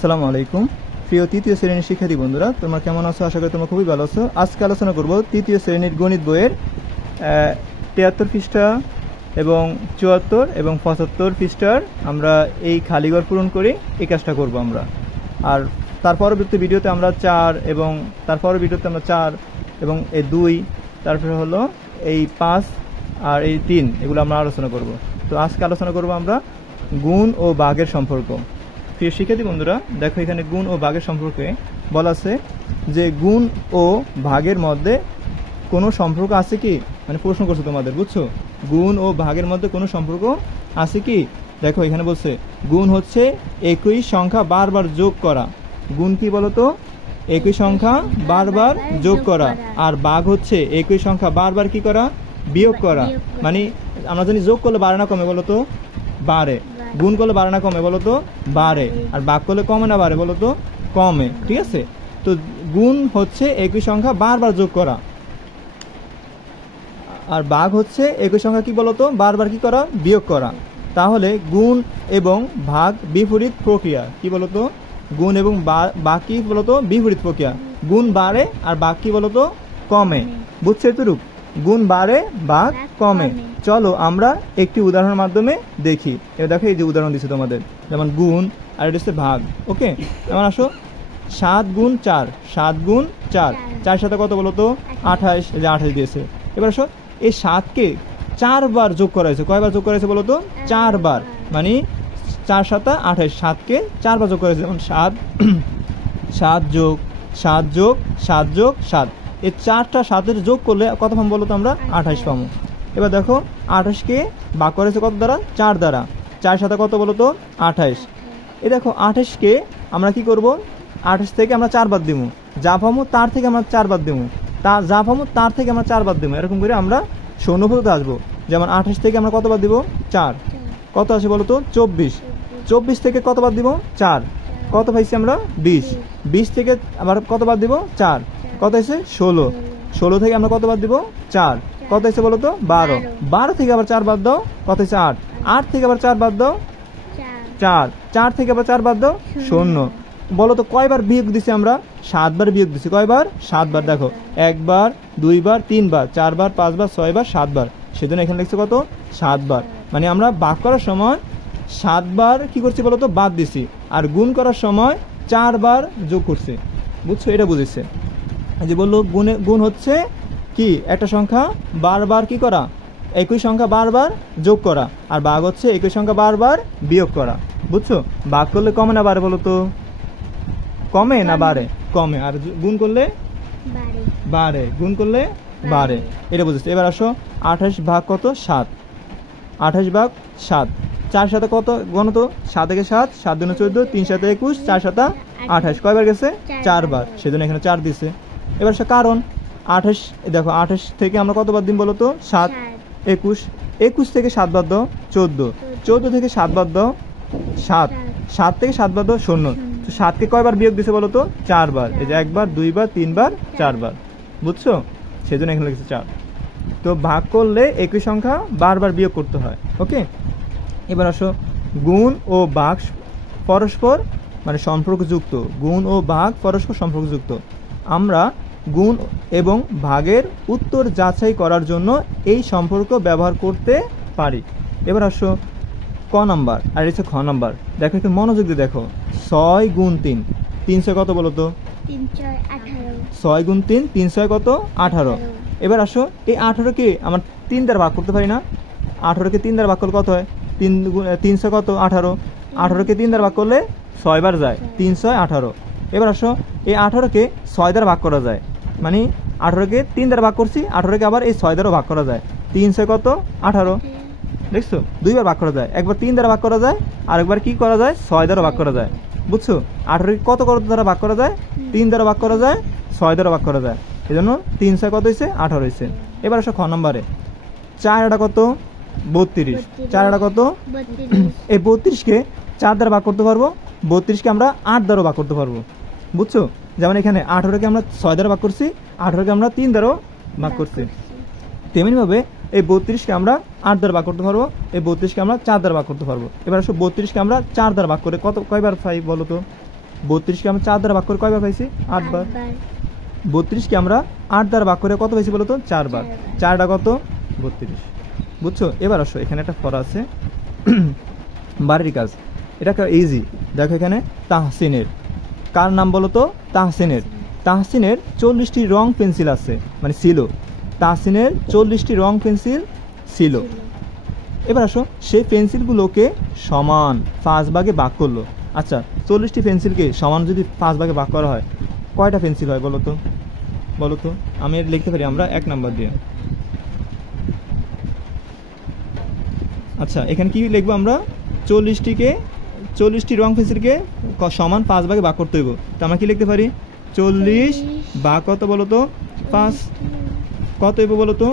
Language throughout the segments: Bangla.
আসসালামু আলাইকুম প্রিয় তৃতীয় শ্রেণীর শিক্ষার্থী বন্ধুরা, তোমরা কেমন আছো? আশা করি তোমরা খুবই ভালো আছো। আজকে আলোচনা করব তৃতীয় শ্রেণীর গণিত বইয়ের 73 পৃষ্ঠা এবং 74 এবং 75 পৃষ্ঠার আমরা এই খালিঘর পূরণ করে এই কাজটা করব আমরা। আর তার পরবর্তী ভিডিওতে আমরা 4 এবং তারপর ভিডিওতে আমরা 4 এবং এই 2, তারপরে হলো এই 5 আর এই 3, এগুলো আমরা আলোচনা করব। তো আজকে আলোচনা করব আমরা গুণ ও ভাগের সম্পর্ক। প্রিয় শিক্ষার্থী বন্ধুরা, দেখো এখানে গুণ ও ভাগের সম্পর্কে বলা আছে যে গুণ ও ভাগের মধ্যে কোনো সম্পর্ক আছে কি, মানে প্রশ্ন করছে তোমাদের, বুঝছো? গুণ ও ভাগের মধ্যে কোনো সম্পর্ক আছে কি? দেখো এখানে বলছে গুণ হচ্ছে একই সংখ্যা বারবার যোগ করা। গুণ কি বলতো? একই সংখ্যা বারবার যোগ করা। আর ভাগ হচ্ছে একই সংখ্যা বারবার কি করা? বিয়োগ করা। মানে আমরা জানি যোগ করলে বাড়ে না কমে বলতো? বাড়ে। গুণ করলে বাড়ে না কমে বলতো? বাড়ে। আর ভাগ করলে কমে না বাড়ে বলতো? কমে। ঠিক আছে? তো গুণ হচ্ছে একই সংখ্যা বারবার যোগ করা, আর ভাগ হচ্ছে একই সংখ্যা কি বলতো? বারবার কি করা? বিয়োগ করা। তাহলে গুণ এবং ভাগ বিপরীত প্রক্রিয়া। কি বলতো? গুণ এবং ভাগ কি বলতো? বিপরীত প্রক্রিয়া। গুণ বাড়ে আর ভাগ কি বলতো? কমে। বুঝছো এতটুকু? গুণ বাড়ে, ভাগ কমে। চলো আমরা একটি উদাহরণের মাধ্যমে দেখি। এবার দেখো এই যে উদাহরণ দিচ্ছে তোমাদের, যেমন গুণ আর এটা হচ্ছে ভাগ। ওকে, যেমন আসো 7 গুণ 4, 7 গুণ 4, 4 সাথে কত বলতো? 28। এই যে 28 দিয়েছে। এবার আসো এই 7কে 4 বার যোগ করা হয়েছে। কয়বার যোগ করা হয়েছে বলতো? 4 বার। মানে 4 সাথে 28, 7কে 4 বার যোগ করা হয়েছে। যেমন 7 যোগ 7 যোগ 7 যোগ 7, এই 4টা 7-এর যোগ করলে কত পাবো বলতো? আমরা 28 পাবো। এবার দেখো 28কে ভাগ করেছে কত দ্বারা? 4 দ্বারা। 4 সাথে কত বলতো? 28। এই দেখো 28কে আমরা কি করব? 28 থেকে আমরা 4 বাদ দিব। যা পাবো তার থেকে আমরা 4 বাদ দিব। যা পাবো তার থেকে আমরা 4 বাদ দিব। এরকম করে আমরা শূন্য পর্যন্ত আসবো। যেমন 28 থেকে আমরা কত বাদ দিব? 4। কত আসে বলতো? 24। 24 থেকে কত বাদ দিব? 4। কত পাইছি আমরা? 20। 20 থেকে আবার কত বাদ দিব? 4। কত হয়েছে? 16। 16 থেকে আমরা কত বাদ দিব? 4। কত হয়েছে বলতো? 12। 12 থেকে আবার 4 বাদ দাও। কত হয়েছে? 8। 8 থেকে আবার 4 বাদ দাও। 4। 4 থেকে আবার 4 বাদ দাও। 0। বলো তো কয়বার বিয়োগ দিছি আমরা? 7 বার বিয়োগ দিছি। কয়বার? 7 বার। দেখো 1 বার, 2 বার, 3 বার, 4 বার, 5 বার, 6 বার, 7 বার। সেজন্য এখানে লিখছে কত? 7 বার। মানে আমরা ভাগ করার সময় 7 বার কি করছি বলতো? বাদ দিছি। আর গুণ করার সময় 4 বার যোগ করছি। বুঝছো? এটা বুঝেছে যে বললো গুণ হচ্ছে কি? একটা সংখ্যা বারবার কি করা? একই সংখ্যা বারবার যোগ করা। আর ভাগ হচ্ছে একই সংখ্যা বারবার বিয়োগ করা। বুঝছো? ভাগ করলে কমে না বাড়ে বলতো? কমে না বাড়ে? কমে। আর গুণ করলে বাড়ে। গুণ করলে বাড়ে। এটা বুঝেছে। এবার আসো 28 ভাগ কত? 7। 28 ভাগ 7। 4 সাথে কত গণতো? 7 থেকে 7, 7 দুনে 14, 3 সাথে 21, 4 সাথে 28। কয়বার গেছে? 4 বার। সেজন্য এখানে 4 দিছে। এবার সে কারণ 28, দেখো 28 থেকে আমরা কত বাদ দিন বলতো? 7। 21। 21 থেকে 7 বাদ দাও। 14। 14 থেকে 7 বাদ দাও। 7। 7 থেকে 7 বাদ দাও। 0। তো 7কে কয়বার বিয়োগ দিছে বলতো? 4 বার। এই যে 1 বার, 2 বার, 3 বার, 4 বার। বুঝছো? সেজন্য এখানে লিখেছে 4। তো ভাগ করলে একই সংখ্যা বারবার বিয়োগ করতে হয়। ওকে, এবার আসো গুণ ও ভাগ পরস্পর মানে সম্পর্কযুক্ত। গুণ ও ভাগ পরস্পর সম্পর্কযুক্ত। আমরা গুণ এবং ভাগের উত্তর যাচাই করার জন্য এই সম্পর্ক ব্যবহার করতে পারি। এবার আসো ক নাম্বার, আর এটা খ নাম্বার। দেখো একটু মনোযোগ দিয়ে দেখো। 6 গুণ 3, 300 কত বলতো? 6 গুণ 3, 300 কত? 18। এবার আসো এই 18কে আমার 3 দ্বারা ভাগ করতে পারি না? 18কে 3 দ্বারা ভাগ করলে কত হয়? 300 কত? 18। 18কে 3 দ্বারা ভাগ করলে 6 বার যায়। 318। এবার আসো এই 18কে 6 দ্বারা ভাগ করা যায়। মানে 18কে 3 দ্বারা ভাগ করছি, 18কে আবার এই 6 দ্বারা ভাগ করা যায়। 300 কত? 18। দেখছো? 2 বার ভাগ করা যায়। একবার 3 দ্বারা ভাগ করা যায়, আরেকবার কি করা যায়? 6 দ্বারা ভাগ করা যায়। বুঝছো? 18কে কত দ্বারা ভাগ করা যায়? 3 দ্বারা ভাগ করা যায়, 6 দ্বারা ভাগ করা যায়। এই জন্য 300 কত হয়েছে? 18 হয়েছে। এবার আসো খ নম্বরে। 4 এটা কত? 32। 4 এটা কত? এই 32কে 4 দ্বারা ভাগ করতে পারবো। 32কে আমরা 8 দ্বারা ভাগ করতে পারবো। বুঝছো? যেমন এখানে 18কে আমরা 6 দ্বারা ভাগ করছি, 18কে আমরা 3 দ্বারা ভাগ করছি। তেমনিভাবে এই 32কে আমরা 8 দ্বারা ভাগ করতে পারবো, এই 32কে আমরা 4 দ্বারা ভাগ করতে পারবো। এবার আসো 32কে আমরা 4 দ্বারা ভাগ করে কয়বার পাই বলো তো? 32কে আমরা 4 দ্বারা ভাগ করে কয়বার পাইছি? 8 বার। 32কে আমরা 8 দ্বারা ভাগ করে কত পাইছি বলো তো? 4 বার। 4টা কত? 32। বুঝছো? এবার আসো, এখানে একটা ফর আছে বাড়ির কাজ, এটা ইজি। দেখো এখানে তাহসিনের, কার নাম বলো তো? তাহসিনের। তাহসিনের 40টি রং পেন্সিল আছে, মানে ছিল। তাহসিনের 40টি রং পেন্সিল ছিল। এবার আসো, সেই পেন্সিলগুলোকে সমান 5 ভাগে ভাগ করলো। আচ্ছা, 40টি পেন্সিলকে সমান যদি 5 ভাগে ভাগ করা হয়, কয়টা পেন্সিল হয় বলো তো? বলো তো, আমি লিখতে পারি আমরা 1 নাম্বার দিয়ে। আচ্ছা, এখানে কি লিখবো আমরা? 40টি রং পেন্সিলকে সমান 5 ভাগে ভাগ করতে হইব। তো আমরা কি লিখতে পারি? 40 ভাগ কত বলো তো? 5। কত হইব বলো তো?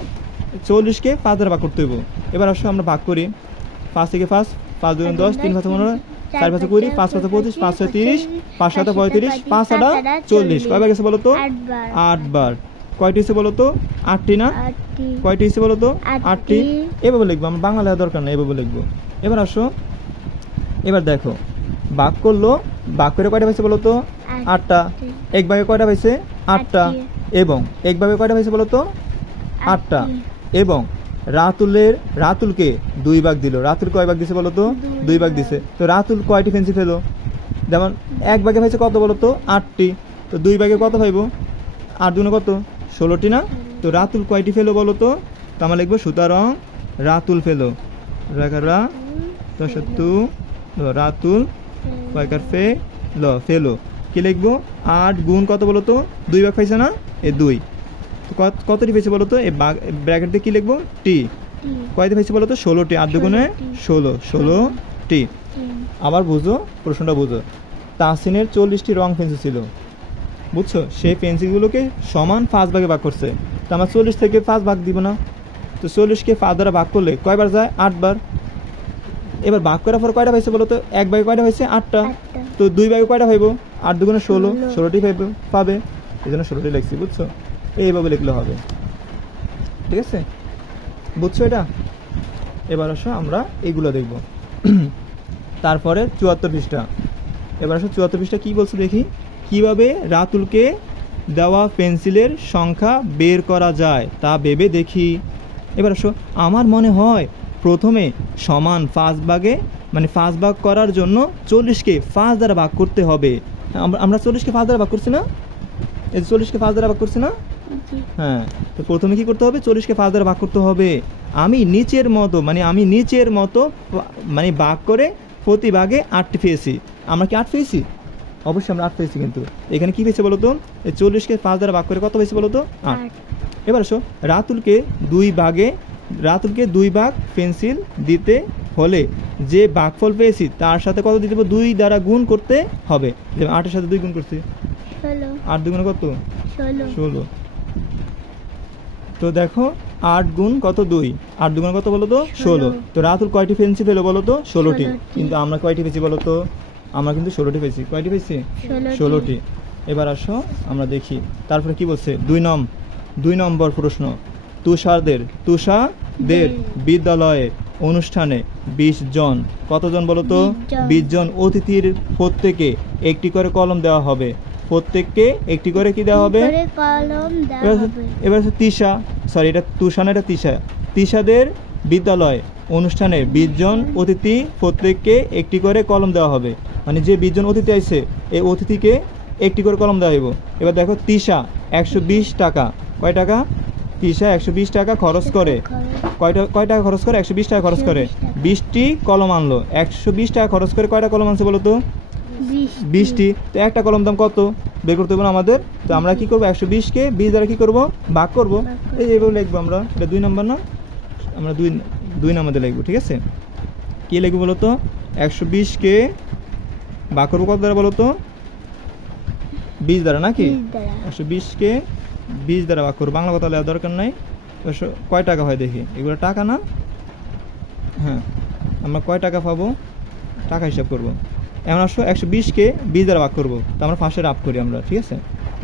40কে 5 দ্বারা ভাগ করতে হইব। এবার আসো আমরা ভাগ করি। 5 থেকে 5, 5 2 10, 3 5 15, 4 5 20, 5 5 25, 5 6 30, 5 7 35, 5 8 40। কয়বার গেছে বলো তো? 8 বার। কয়টি হয়েছে বলো তো? 8টি না? কয়টি হয়েছে বলো তো? 8টি। এভাবে লিখবো, আমরা বাংলা লেখা দরকার নেই, এভাবে লিখবো। এবার আসো, এবার দেখো ভাগ করলো, ভাগ করে কয়টা পাইছে বলো তো? 8টা। এক ভাগে কয়টা পাইছে? 8টা। এবং এক ভাগে কয়টা পাইছে বলো তো? 8টা। এবং রাতুলকে 2 ভাগ দিল। রাতুল কয় ভাগ দিছে বলো তো? 2 ভাগ দিছে। তো রাতুল কয়টি পেন্সিল পেলো? যেমন এক ভাগে পাইছে কত বলো তো? 8টি। তো 2 ভাগে কত পাইবো? 8 দুগুণে কত? 16টি না? তো রাতুল কয়টি ফেলো বলো তো? তো আমরা লিখবো সুতরাং রাতুল ফেলো। রা তু রাতুল কয়কার ফেলো। কি লিখবো? 8 গুণ কত বলো তো? 2 ভাগ পাইছে না? এ 2। তো কতটি পেয়েছে বলো তো? এই ব্র্যাকেট দিয়ে কি লিখবো? টি। কয়টি পেয়েছে বলো তো? 16টি। 8 দুগুণে 16, 16টি। আবার বুঝো, প্রশ্নটা বুঝো। তাহসিনের 40টি রং পেন্সিল ছিল, বুঝছো? সেই পেন্সিলগুলোকে সমান 5 ভাগে ভাগ করছে। তো আমরা 40 থেকে 5 ভাগ দিব না? তো 40কে 5 দ্বারা ভাগ করলে কয়বার যায়? 8 বার। এবার ভাগ করার পর কয়টা পাইছে বলো তো? এক ভাগে কয়টা হয়েছে? 8টা। তো 2 ভাগে কয়টা পাইব? 8 দুগুণে 16, 16টি পাবে। এই জন্য 16টি লিখছি, বুঝছো? এইভাবে লিখলে হবে, ঠিক আছে? বুঝছো এটা? এবার আসো আমরা এইগুলো দেখব। তারপরে 74 পৃষ্ঠা। এবার আসো 74 পৃষ্ঠা কি বলছে দেখি। কিভাবে রাতুলকে দেওয়া পেন্সিলের সংখ্যা বের করা যায় তা ভেবে দেখি। এবার আসো, আমার মনে হয় প্রথমে সমান 5 ভাগে, মানে 5 ভাগ করার জন্য 40কে 5 দ্বারা ভাগ করতে হবে। আমরা 40কে 5 দ্বারা ভাগ করছি না? এই 40কে 5 দ্বারা ভাগ করছি না? হ্যাঁ। তো প্রথমে কি করতে হবে? 40কে 5 দ্বারা ভাগ করতে হবে। আমি নিচের মতো মানে ভাগ করে প্রতি ভাগে 8টি পেয়েছি। আমরা কি 8 পেয়েছি? অবশ্যই আমরা 8 পেয়েছি। কিন্তু এখানে কি পেয়েছে বলো তো? এই 40কে 5 দ্বারা ভাগ করে কত পেয়েছে বলো তো? 8। এবার আসো, রাতুলকে 2 ভাগ পেন্সিল দিতে হলে যে ভাগফল পেয়েছি তার সাথে কত দিতে হবে? 2 দ্বারা গুণ করতে হবে। যেমন 8 এর সাথে 2 গুণ করছি, 8 দুগুণে কত? 16। তো দেখো 8 গুণ কত? 2। 8 দুগুণে কত বলো তো? 16। তো রাতুল কয়টি পেন্সিল পেলো বলো তো? 16টি। কিন্তু আমরা কয়টি পেয়েছি বলো তো? আমরা কিন্তু 16টি পেয়েছি। কয়টি পেয়েছি? 16টি। এবার আসো আমরা দেখি তারপরে কি বলছে। 2 নম্বর প্রশ্ন। তুষারদের বিদ্যালয়ে অনুষ্ঠানে 20 জন, কতজন বলো তো? 20 জন অতিথির প্রত্যেকে একটি করে কলম দেওয়া হবে। প্রত্যেককে একটি করে কি দেওয়া হবে? এবার এটা তুষা না, এটা তিশাদের বিদ্যালয় অনুষ্ঠানে 20 জন অতিথি প্রত্যেককে একটি করে কলম দেওয়া হবে। মানে যে 20 জন অতিথি আসছে এই অতিথিকে একটি করে কলম দেওয়া হইব। এবার দেখো তিশা 120 টাকা, কয় টাকা? তিশা 120 টাকা খরচ করে। কয় টাকা খরচ করে? 120 টাকা খরচ করে 20টি কলম আনলো। 120 টাকা খরচ করে কয়টা কলম আনছে বলো তো? 20টি। তো একটা কলম দাম কত বের করতে হবে না আমাদের? তো আমরা কি করবো? 120কে 20 দ্বারা কি করবো? ভাগ করবো। এইভাবে লিখবো আমরা। এটা 2 নম্বর না? আমরা 2 নম্বরে লিখবো, ঠিক আছে? কি লিখবো বলো তো? 120কে ভাগ করবো কত দ্বারা বলো তো? 20 দ্বারা নাকি? 120কে 20 দ্বারা ভাগ করবো। বাংলা কথা লেওয়া দরকার নাই। কয় টাকা হয় দেখি। এগুলো টাকা না? হ্যাঁ, আমরা কয় টাকা পাবো? টাকা হিসাব করবো। এখন আসো 120কে 20 দ্বারা ভাগ করবো। তো আমরা ফার্স্টে রাফ করি আমরা, ঠিক আছে?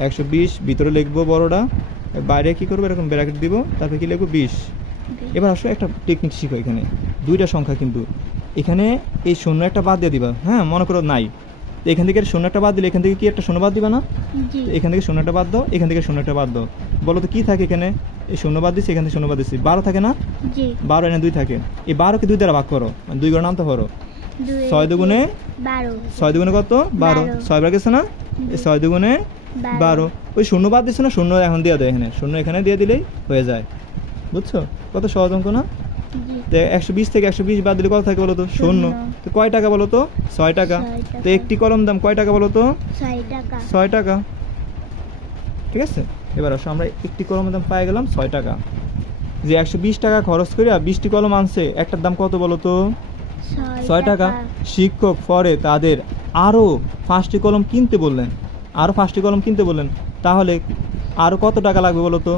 120 ভিতরে লিখবো বড়টা, বাইরে কি করবো? এরকম ব্র্যাকেট দিব, তারপরে কি লিখবো? 20। এবার আসো একটা টেকনিক শিখো। এখানে 2টা সংখ্যা, কিন্তু এখানে এই 0 একটা বাদ দিয়ে দিবা। হ্যাঁ, মনে করো নাই, তো এখান থেকে শূন্য একটা বাদ দিলে এখান থেকে কি একটা শূন্য বাদ দিবা না? জি। তো এখান থেকে শূন্য একটা বাদ দাও, এখান থেকে শূন্য একটা বাদ দাও। বলো তো কি থাকে এখানে? এই শূন্য বাদ দিচ্ছি, এখান থেকে শূন্য বাদ দিচ্ছি, 12 থাকে না? জি। 12 এনে 2 থাকে। এই 12কে 2 দ্বারা ভাগ করো, 2 করে নামতে পারো। 6 দুগুণে 12। 6 দুগুণে কত? 12। 6 বার গেছে না? এই 6 দুগুণে 12। ওই শূন্য বাদ দিচ্ছে না, শূন্য এখন দিয়ে দাও এখানে, শূন্য এখানে দিয়ে দিলেই হয়ে যায়। বুঝছো কত সহজ অঙ্ক না? জি। তো 120 থেকে 120 বাদ দিলে কত থাকে বলো তো? শূন্য। তো কয় টাকা বলো তো? 6 টাকা। 6 টাকা। তো একটি কলম দাম কয় টাকা বলো তো? 6 টাকা। 6 টাকা। ঠিক আছে, এবার আসো আমরা একটি কলমের দাম পাই গেলাম 6 টাকা। যে 120 টাকা খরচ করে 20টি কলম আনছে, একটার দাম কত বলো তো? 6 টাকা। শিক্ষক পরে তাদের আরও 5টি কলম কিনতে বললেন, আরও 5টি কলম কিনতে বললেন, তাহলে আরও কত টাকা লাগবে বলো তো?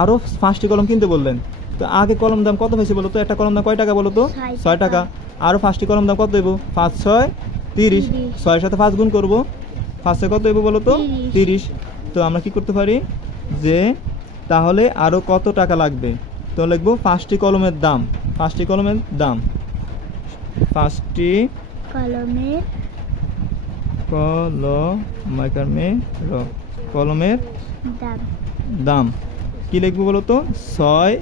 আরও 5টি কলম কিনতে বললেন, তো আগে কলম দাম কত হয়েছে বলো তো? একটা কলম দাম কয় টাকা বলো তো? 6 টাকা। আরও 5টি কলম দাম কত দেবো? 5 6 30। 6-এর সাথে 5 গুণ করবো, 5-এ কত দেবো বলো তো? 30। তো আমরা কি করতে পারি যে তাহলে আরও কত টাকা লাগবে? তো লিখবো 5টি কলমের দাম, 5টি কলমের দাম, 5টি কলমের কলমের দাম। দাম কি লিখবো বলো তো? 5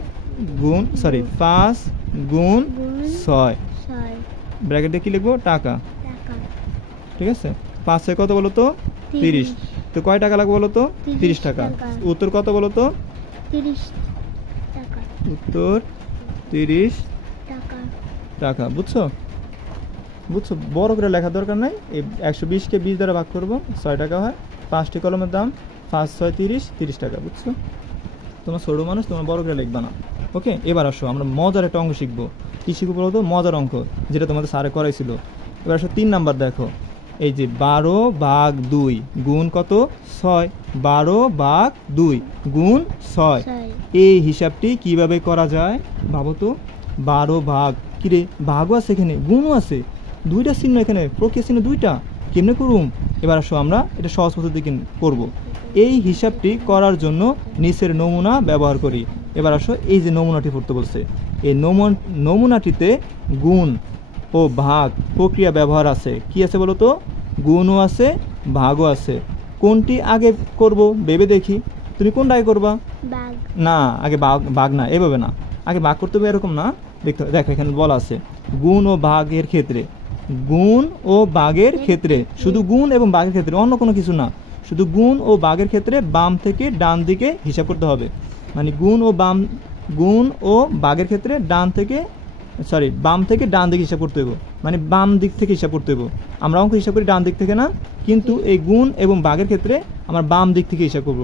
গুণ 6 ব্র্যাকেট দিয়ে কি লিখবো? টাকা। টাকা। ঠিক আছে, 5-এ কত বলো তো? 30। তো কয় টাকা লাগবে বলো তো? 30 টাকা। উত্তর কত বলো তো? 30 টাকা। উত্তর 30 টাকা। টাকা। বুঝছো? বুঝছো, বড় করে লেখার দরকার নাই। এই 120কে 20 দ্বারা ভাগ করবো, 6 টাকা হয়। 5টি কলমের দাম 5 6 30, 30 টাকা। বুঝছো? তোমার ছোটো মানুষ, তোমার বড় করে লিখবা না। ওকে, এবার আসো আমরা মজার একটা অঙ্ক শিখবো। কী শিখবো বলো তো? মজার অঙ্ক, যেটা তোমাদের স্যারে করাইছিল। এবার আসো 3 নাম্বার দেখো। এই যে 12/2 গুণ কত? 6। 12/2 গুণ 6। এই হিসাবটি কিভাবে করা যায় ভাবো তো? 12 ভাগ, কিরে ভাগও আছে এখানে, গুণও আছে, দুইটা চিহ্ন এখানে, প্রক্রিয়া চিহ্ন দুইটা, কেমনে করুম? এবার আসো আমরা এটা সহজ পদ্ধতি করব। এই হিসাবটি করার জন্য নিচের নমুনা ব্যবহার করি। এবার আসো এই যে নমুনাটি পড়তে বলছে, এই নমুনাটিতে গুণ ও ভাগ প্রক্রিয়া ব্যবহার আছে। কি আছে বলো তো? গুণও আছে, ভাগও আছে। কোনটি আগে করব ভেবে দেখি। তুমি কোনটা আগে করবা? ভাগ। না, আগে ভাগ না, এভাবে না, আগে ভাগ করতে হবে এরকম না। দেখো এখানে বলা আছে গুণ ও ভাগের ক্ষেত্রে, গুণ ও ভাগের ক্ষেত্রে, শুধু গুণ এবং ভাগের ক্ষেত্রে, অন্য কোনো কিছু না, শুধু গুণ ও ভাগের ক্ষেত্রে বাম থেকে ডান দিকে হিসাব করতে হবে। মানে গুণ ও ভাগের ক্ষেত্রে বাম থেকে ডান দিকে হিসাব করতে হবে, মানে বাম দিক থেকে হিসাব করতে হবে। আমরা অঙ্ক হিসাব করি ডান দিক থেকে না, কিন্তু এই গুণ এবং ভাগের ক্ষেত্রে আমরা বাম দিক থেকে হিসাব করব।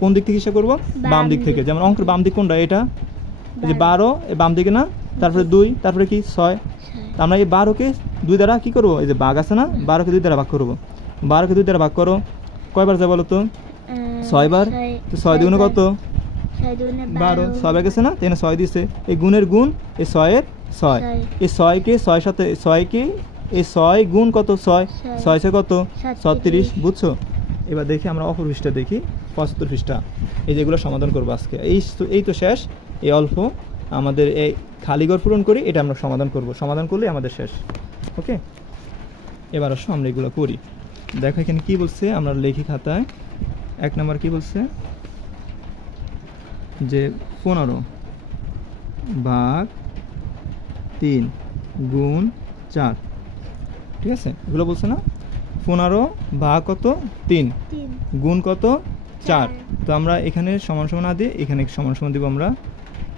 কোন দিক থেকে হিসাব করব? বাম দিক থেকে। যেমন অঙ্কের বাম দিক কোনটা? এটা এই যে 12, এই বাম দিকে না, তারপরে 2, তারপরে কি 6। আমরা এই 12কে 2 দ্বারা কি করবো? এই যে ভাগ আছে না, 12কে 2 দ্বারা ভাগ করবো। 12কে 2 দ্বারা ভাগ করো, কয়বার যায় বলো তো? 6 বার। তো 6 দুগুণে কত? 12। 6 বার গেছে না, তাই না? 6 দিছে, এই গুণের গুণ, এই 6-এর 6। এই 6কে 6 সাথে 6কে এই 6 গুণ কত? 6 6 কত? 36। বুঝছো? এবার দেখি আমরা অপর পৃষ্ঠা দেখি, 75 পৃষ্ঠা। এই যেগুলো সমাধান করবো আজকে। এই তো শেষ, এই অল্প আমাদের এই খালিঘর পূরণ করি, এটা আমরা সমাধান করব। সমাধান করলে আমাদের শেষ। ওকে, এবার আসো আমরা এগুলো করি। দেখো এখানে কি বলছে, আমরা লিখি খাতায়। 1 নম্বর কি বলছে যে 15/3 গুণ 4। ঠিক আছে, এগুলো বলছে না? 15 ভাগ কত? 3 গুণ কত? 4। তো আমরা এখানে সমান সমান না দিয়ে এখানে সমান সমান দিব আমরা।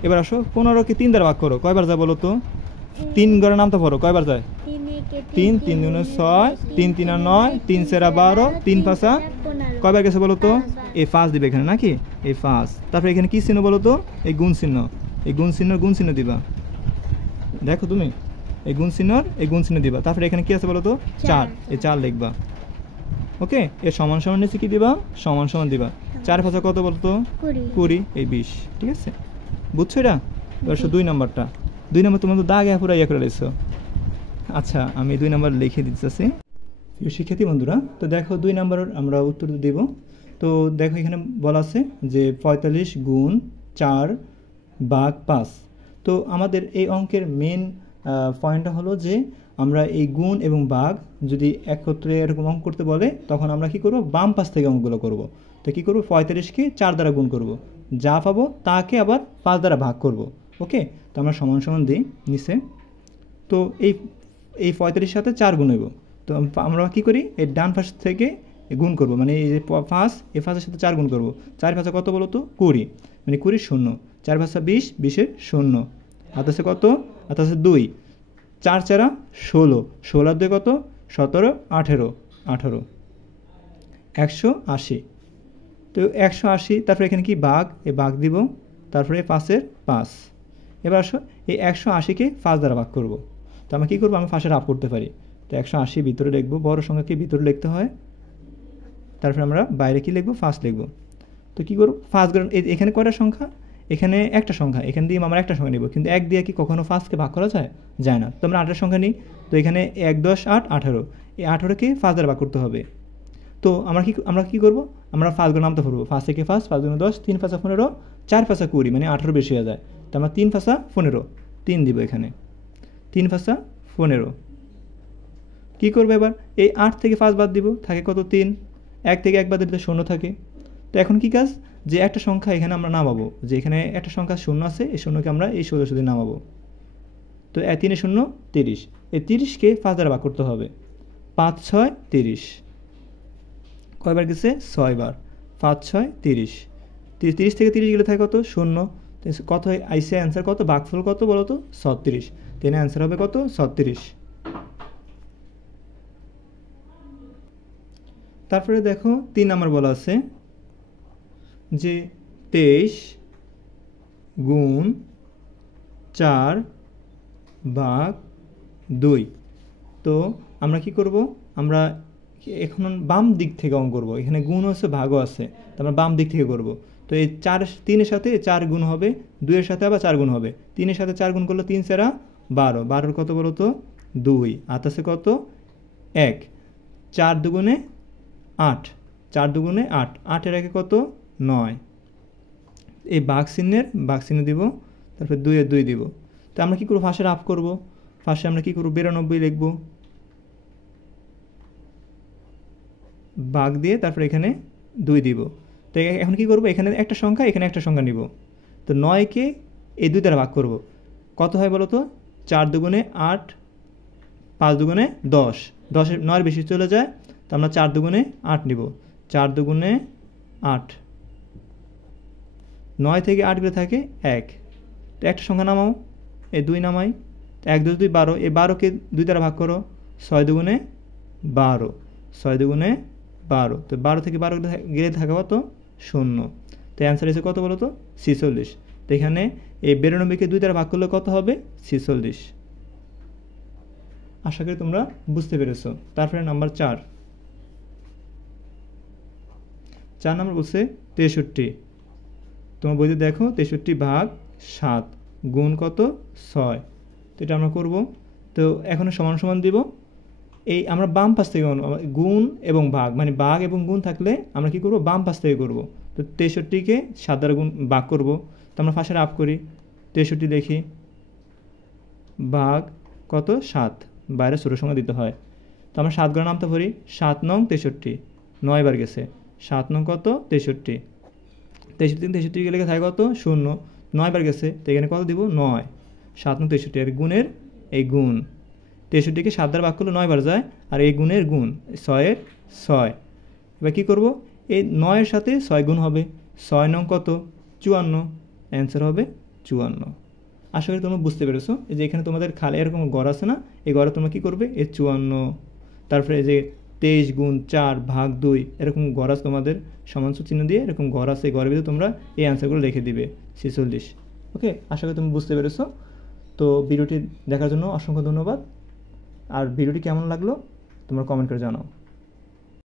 এবার আসো 15কে 3 দ্বারা ভাগ করো, কয়বার যায় বলো তো? 3 ঘরে নামতে পারো, কয়বার যায়? 3 3 দুগুণে 6, 3 3 আর 9, 3 4 12, 3 5 কয়বার গেছে বলো তো? এই 5 দিবে এখানে নাকি, এই 5। তারপরে এখানে কি চিহ্ন বলো তো? এই গুণ চিহ্ন, এই গুণ চিহ্ন দিবা। দেখো তুমি এই গুণ চিহ্ন দিবা। তারপরে এখানে কি আছে বলো তো? 4, এই 4 লিখবা। ওকে, এর সমান সমান নিচে কি দিবা? সমান সমান দিবা। 4 5 কত বলো তো? 20, এই 20। ঠিক আছে, বুঝছো এটা? এবার 2 নাম্বারটা। 2 নাম্বার তোমরা তো দাগে পুরো ইয়ে করে রেখেছো। আচ্ছা, আমি 2 নাম্বার লিখে দিতেছি। শিক্ষার্থী বন্ধুরা, তো দেখো 2 নাম্বার আমরা উত্তর দেব। তো দেখো এখানে বলা আছে যে 45 গুণ 4 ভাগ 5। তো আমাদের এই অঙ্কের মেন পয়েন্টটা হলো যে আমরা এই গুণ এবং ভাগ যদি একত্রে এরকম অঙ্ক করতে বলে তখন আমরা কি করব, বাম পাশ থেকে অঙ্কগুলো করব। তো কি করব, 45কে 4 দ্বারা গুণ করব, যা পাবো তাকে আবার 5 দ্বারা ভাগ করব। ওকে, তো আমরা সমান সমান দিই নিচে। তো এই 45 সাথে 4 গুণ হইব। তো আমরা কি করি, এই ডান পাশ থেকে গুণ করব, মানে এই যে 5, এই 5-এর সাথে 4 গুণ করব। 4 5 কত বলো তো, 20, মানে 20 শূন্য, 4 5 20, 20-এর শূন্য, হাত আছে কত, হাত আছে 2, 4 4 16, 16 2 কত, 17 18, 18, 180। তো 180, তারপরে এখানে কি ভাগ, এই ভাগ দিব, তারপরে 5-এর 5। এবার আসো এই 180-কে 5 দ্বারা ভাগ করব। তো আমরা কী করবো, আমরা পাশের আপ করতে পারি। তো 180 ভিতরে লিখবো, বড় সংখ্যাকে ভিতরে লিখতে হয়, তারপরে আমরা বাইরে কি লিখবো, 5 লিখবো। তো কী করবো, 5 এখানে কয়টা সংখ্যা, এখানে একটা সংখ্যা, এখান দিয়ে আমরা একটা সংখ্যা নিব, কিন্তু 1 দিয়ে কি কখনো 5কে ভাগ করা যায় না। তো আমরা 8-এর সংখ্যা নিই। তো এখানে 1 10 8 18, এই 18-কে 5 দ্বারা ভাগ করতে হবে। তো আমরা কি করব, আমরা 5 গুণ নামতে পারবো, 5 থেকে 5, 5 গুণ 10, 3 5 15, 4 5 20, মানে 18 বেশি হয়ে যায়। তো আমরা 3 5 15, 3 দিব এখানে, 3 5 15। কী করবো এবার, এই 8 থেকে 5 বাদ দিব, থাকে কত, 3, 1 থেকে 1 বাদ দিলে 0 থাকে। তো এখন কি কাজ, যে একটা সংখ্যা এখানে আমরা নামাবো, যে এখানে একটা সংখ্যা 0 আছে, এই 0-কে আমরা এই 16 নামাবো। তো 3 0 30, এই 30-কে 5 দ্বারা ভাগ করতে হবে, 5 6 30, কয়বার গেছে, 6 বার, 5 6 30, 30 থেকে 30 গেলে থাকে কত, 0, কত আইসে অ্যান্সার কত, ভাগফল কত বলো তো, 36। তেনে অ্যান্সার হবে কত, 36। তারপরে দেখো 3 নাম্বার বলা আছে যে 23 গুণ 4 ভাগ 2। তো আমরা কি করব, আমরা এখন বাম দিক থেকে অঙ্ক করবো, এখানে গুণ আছে ভাগও আছে, তো আমরা বাম দিক থেকে করব। তো এই 3-এর সাথে 4 গুণ হবে, 2-এর সাথে আবার 4 গুণ হবে, 3-এর সাথে 4 গুণ করলে 3 4 12, 12 কত বলো তো, 2, হাত আছে কত, 1, 4 দুগুণে 8, 4 দুগুণে 8, 8-এর আগে কত, 9, এই ভাগ চিহ্ন দিব, তারপরে 2-এর 2 দিব। তো আমরা কী করবো, ফাঁসের আপ করব, ফাঁসে আমরা কী করবো, 92 লিখবো, ভাগ দিয়ে তারপরে এখানে 2 দিব। তো এখন কি করব, এখানে একটা সংখ্যা, এখানে একটা সংখ্যা নিব। তো 9-কে এই 2 দ্বারা ভাগ করব, কত হয় বলো তো, 4 দুগুণে 8, 5 দুগুণে 10, 10-এর 9 বেশি চলে যায়, তো আমরা 4 দুগুণে 8 নিব, 4 দুগুণে 8, 9 থেকে 8 গেলে থাকে 1। তো একটা সংখ্যা নামাও, এই 2 নামাই, 1 2 2 12, এই 12-কে 2 দ্বারা ভাগ করো, 6 দুগুণে 12, 6 দুগুণে 12, তো 12 থেকে 12 গেলে থাকে কত, 0। তো অ্যান্সার এসে কত বলো তো, 46। তো এখানে এই 92-কে 2 দ্বারা ভাগ করলে কত হবে, 46। আশা করি তোমরা বুঝতে পেরেছো। তারপরে নাম্বার 4 নাম্বার বলছে 63। তোমার বইতে দেখো 63 ভাগ 7 গুণ কত, 6। তো এটা আমরা করব। তো এখন সমান সমান দিব, এই আমরা বাম পাশ থেকে গুণ এবং ভাগ, মানে ভাগ এবং গুণ থাকলে আমরা কি করব, বাম পাশ থেকে করব। তো 63-কে 7 দ্বারা গুণ ভাগ করব। তো আমরা ফাঁসের আপ করি, 63 দেখি, ভাগ কত, 7, বাইরে ছোটো সংখ্যা দিতে হয়। তো আমরা 7 গুণ নামতে পারি, 7 নং 63, 9 বার গেছে, 7 নং কত, 63, 63 গেলে থাকে কত, 0, 9 বার গেছে, তো এখানে কত দিব, 9, 7 নং 63, আর গুণের এই গুণ, 63-কে 7 দ্বারা ভাগ করলে 9 বার যায়, আর এই গুণের গুণ 6-এর 6। এবার কী করবো, এই 9-এর সাথে 6 গুণ হবে, 6 নং কত, 54, অ্যান্সার হবে 54। আশা করি তোমরা বুঝতে পেরেছো। এই যে এখানে তোমাদের খালি এরকম গড় আছে না, এই গড়ে তোমরা কী করবে, এই 54, তারপরে এই যে 23 গুণ 4 ভাগ 2, এরকম গড় আছে তোমাদের, সমান চিহ্ন দিয়ে এরকম গড় আছে, এই গড়ের ভিতরে তোমরা এই অ্যান্সারগুলো লিখে দিবে, 46। ওকে, আশা করি তুমি বুঝতে পেরেছো। তো ভিডিওটি দেখার জন্য অসংখ্য ধন্যবাদ। আর ভিডিওটি কেমন লাগলো তোমরা কমেন্ট করে জানাও।